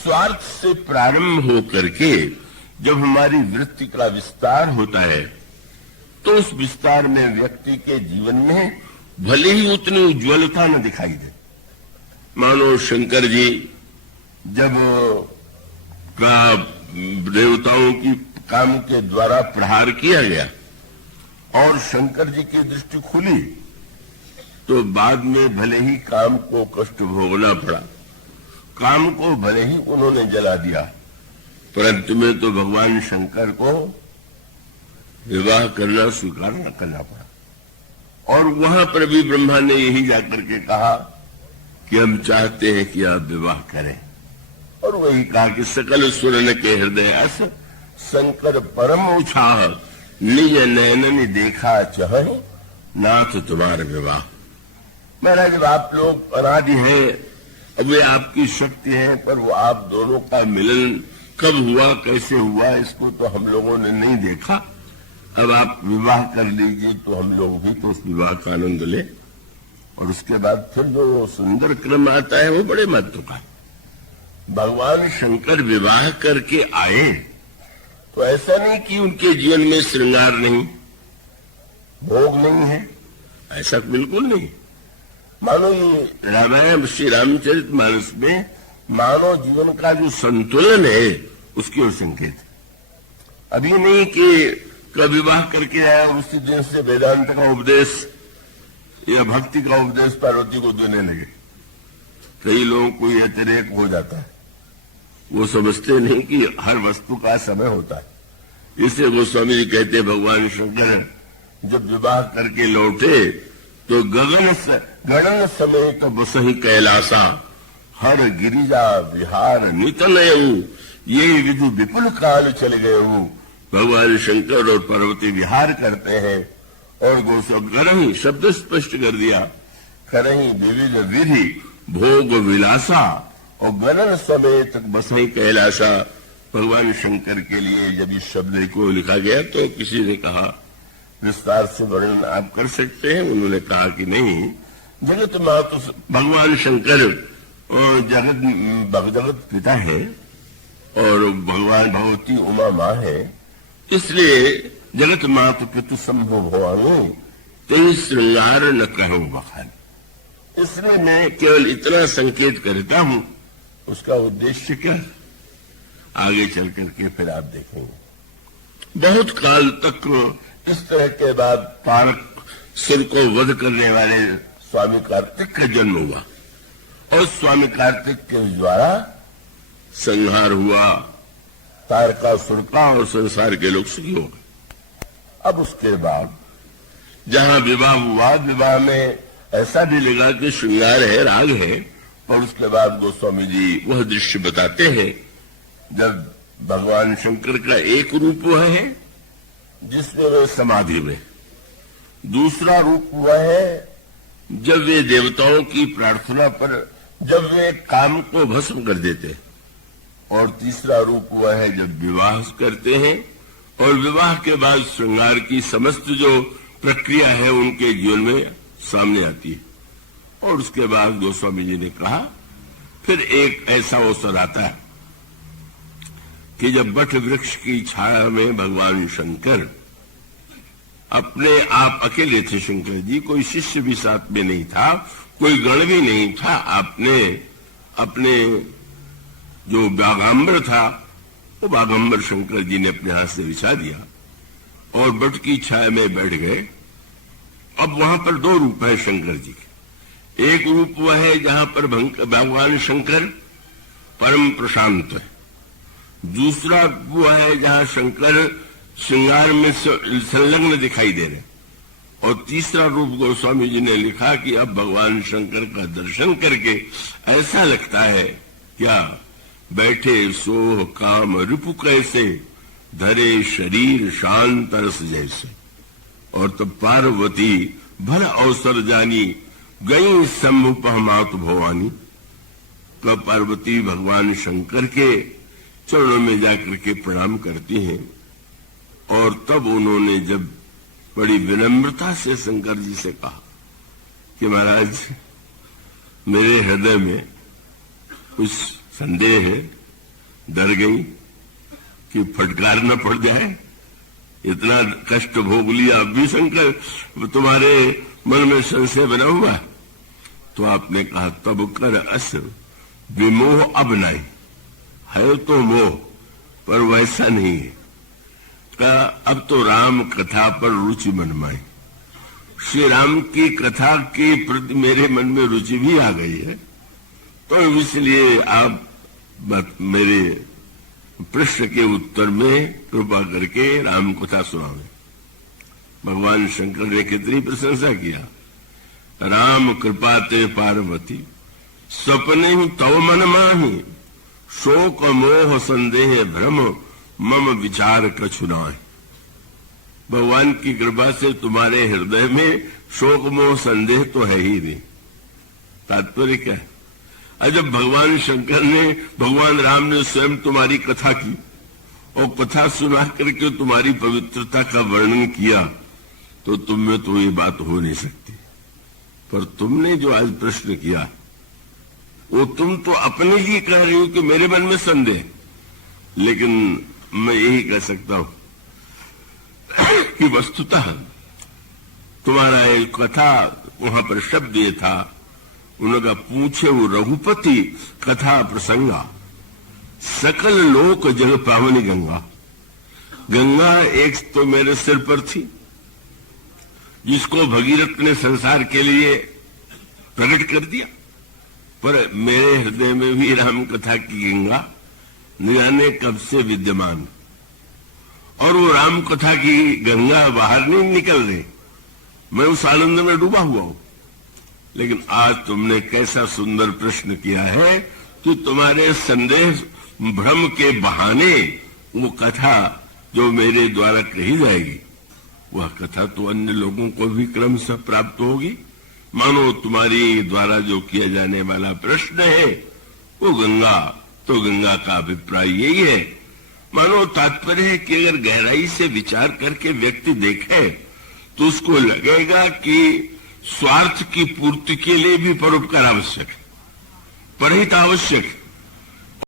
निस्वार्थ से प्रारंभ हो करके जब हमारी वृत्ति का विस्तार होता है तो उस विस्तार में व्यक्ति के जीवन में भले ही उतनी उज्ज्वलता न दिखाई दे। मानो शंकर जी जब का देवताओं की काम के द्वारा प्रहार किया गया और शंकर जी की दृष्टि खुली तो बाद में भले ही काम को कष्ट भोगना पड़ा, काम को भले ही उन्होंने जला दिया, परंतु में तो भगवान शंकर को विवाह करना स्वीकार न करना पड़ा। और वहां पर भी ब्रह्मा ने यही जाकर के कहा कि हम चाहते हैं कि आप विवाह करें, और वही कहा कि सकल सुरन के हृदय अस शंकर परम उछाह निज नयननि देखा चह नाथ तुम्हारे विवाह। महाराज आप लोग अनादि हैं, अब वे आपकी शक्ति है, पर वो आप दोनों का मिलन कब हुआ कैसे हुआ इसको तो हम लोगों ने नहीं देखा। अब आप विवाह कर लीजिए तो हम लोग भी तो उस विवाह का आनंद लें। और उसके बाद फिर जो सुंदर क्रम आता है वो बड़े महत्व का। भगवान शंकर विवाह करके आए तो ऐसा नहीं कि उनके जीवन में श्रृंगार नहीं, भोग नहीं है, ऐसा बिल्कुल नहीं। मानो ये रामायण श्री रामचरितमानस में मानव जीवन का जो संतुलन है उसकी ओर संकेत। अभी नहीं कि कब विवाह करके आया और उसी दिन से वेदांत का उपदेश या भक्ति का उपदेश पार्वती को देने लगे। कई लोगों को यह अतिरेक हो जाता है, वो समझते नहीं कि हर वस्तु का समय होता है। इससे गोस्वामी जी कहते हैं भगवान शंकर जब विवाह करके लौटे तो गगन समेत बसहि कैलासा हर गिरिजा विहार नितनयऊ ये विधि विपुल काल चले गए हूं। भगवान शंकर और पार्वती विहार करते हैं और करही शब्द स्पष्ट कर दिया, करही विविध विधि भोग विलासा और गगन समेत बसहि कैलासा। भगवान शंकर के लिए जब इस शब्द को लिखा गया तो किसी ने कहा विस्तार से वर्णन आप कर सकते हैं। उन्होंने कहा कि नहीं, जगत माँ तो भगवान शंकर जगत पिता है और भगवान भगवती उमा माँ है, इसलिए जगत माँ तो पितु संभव भवानी तेई श्रृंगार न कहो बखान। इसलिए मैं केवल इतना संकेत करता हूं, उसका उद्देश्य क्या आगे चल करके फिर आप देखेंगे। बहुत काल तक इस तरह के बाद तारक सुर को वध करने वाले स्वामी कार्तिक का जन्म हुआ और स्वामी कार्तिक के द्वारा संहार हुआ तारकासुर का और संसार के लोग सुखी हो गए। अब उसके बाद जहां विवाह हुआ, विवाह में ऐसा भी लगा कि श्रृंगार है, राग है, और उसके बाद गोस्वामी जी वह दृश्य बताते हैं जब भगवान शंकर का एक रूप वह है जिसमें वे समाधि में, दूसरा रूप हुआ है जब वे देवताओं की प्रार्थना पर जब वे काम को भस्म कर देते, और तीसरा रूप हुआ है जब विवाह करते हैं और विवाह के बाद श्रृंगार की समस्त जो प्रक्रिया है उनके जीवन में सामने आती है। और उसके बाद गोस्वामी जी ने कहा फिर एक ऐसा अवसर आता है कि जब वट वृक्ष की छाया में भगवान शंकर अपने आप अकेले थे। शंकर जी कोई शिष्य भी साथ में नहीं था, कोई गण भी नहीं था। आपने अपने जो बागांबर था वो बागांबर शंकर जी ने अपने हाथ से बिछा दिया और वट की छाया में बैठ गए। अब वहां पर दो रूप है शंकर जी के। एक रूप वह है जहां पर भगवान शंकर परम प्रशांत है, दूसरा वो है जहां शंकर श्रृंगार में संलग्न दिखाई दे रहे, और तीसरा रूप गोस्वामी जी ने लिखा कि अब भगवान शंकर का दर्शन करके ऐसा लगता है क्या बैठे सोह काम रिपु कैसे धरे शरीर शांत रस जैसे। और तब पार्वती भल अवसर जानी गई शंभु पहमात भवानी। तब पार्वती भगवान शंकर के चरणों में जाकर के प्रणाम करती हैं और तब उन्होंने जब बड़ी विनम्रता से शंकर जी से कहा कि महाराज मेरे हृदय में कुछ संदेह है, डर गई कि फटकार न पड़ जाए, इतना कष्ट भोग लिया, अब भी शंकर तुम्हारे मन में संशय बना हुआ। तो आपने कहा तब कर अस विमोह अब नहीं, है तो मोह पर वैसा नहीं है। कहा अब तो राम कथा पर रुचि मनमाई, श्री राम की कथा के प्रति मेरे मन में रुचि भी आ गई है, तो इसलिए आप मेरे प्रश्न के उत्तर में कृपा करके राम कथा सुनाओ। भगवान शंकर ने कितनी प्रशंसा किया। राम कृपा ते पार्वती सपने तव मन माही, शोक मोह संदेह भ्रम मम विचार कछु नाहि। भगवान की कृपा से तुम्हारे हृदय में शोक मोह संदेह तो है ही नहीं। तात्पर्य क्या है? जब भगवान शंकर ने, भगवान राम ने स्वयं तुम्हारी कथा की और कथा सुना करके तुम्हारी पवित्रता का वर्णन किया, तो तुम में तो ये बात हो नहीं सकती। पर तुमने जो आज प्रश्न किया वो तुम तो अपने लिए कह रही हो कि मेरे मन में संदेह, लेकिन मैं यही कह सकता हूं कि वस्तुतः तुम्हारा एक कथा, वहां पर शब्द ये था, उनका पूछे वो रघुपति कथा प्रसंगा, सकल लोक जग पावनी गंगा। गंगा एक तो मेरे सिर पर थी, जिसको भगीरथ ने संसार के लिए प्रकट कर दिया, पर मेरे हृदय में भी राम कथा की गंगा न जाने कब से विद्यमान, और वो राम कथा की गंगा बाहर नहीं निकल रही। मैं उस आनंद में डूबा हुआ हूं। लेकिन आज तुमने कैसा सुंदर प्रश्न किया है कि तुम्हारे संदेह भ्रम के बहाने वो कथा जो मेरे द्वारा कही जाएगी, वह कथा तो अन्य लोगों को भी क्रमशः प्राप्त होगी। मानो तुम्हारी द्वारा जो किया जाने वाला प्रश्न है वो गंगा, तो गंगा का अभिप्राय यही है। मानो तात्पर्य है कि अगर गहराई से विचार करके व्यक्ति देखे तो उसको लगेगा कि स्वार्थ की पूर्ति के लिए भी परोपकार आवश्यक है, परहित आवश्यक है।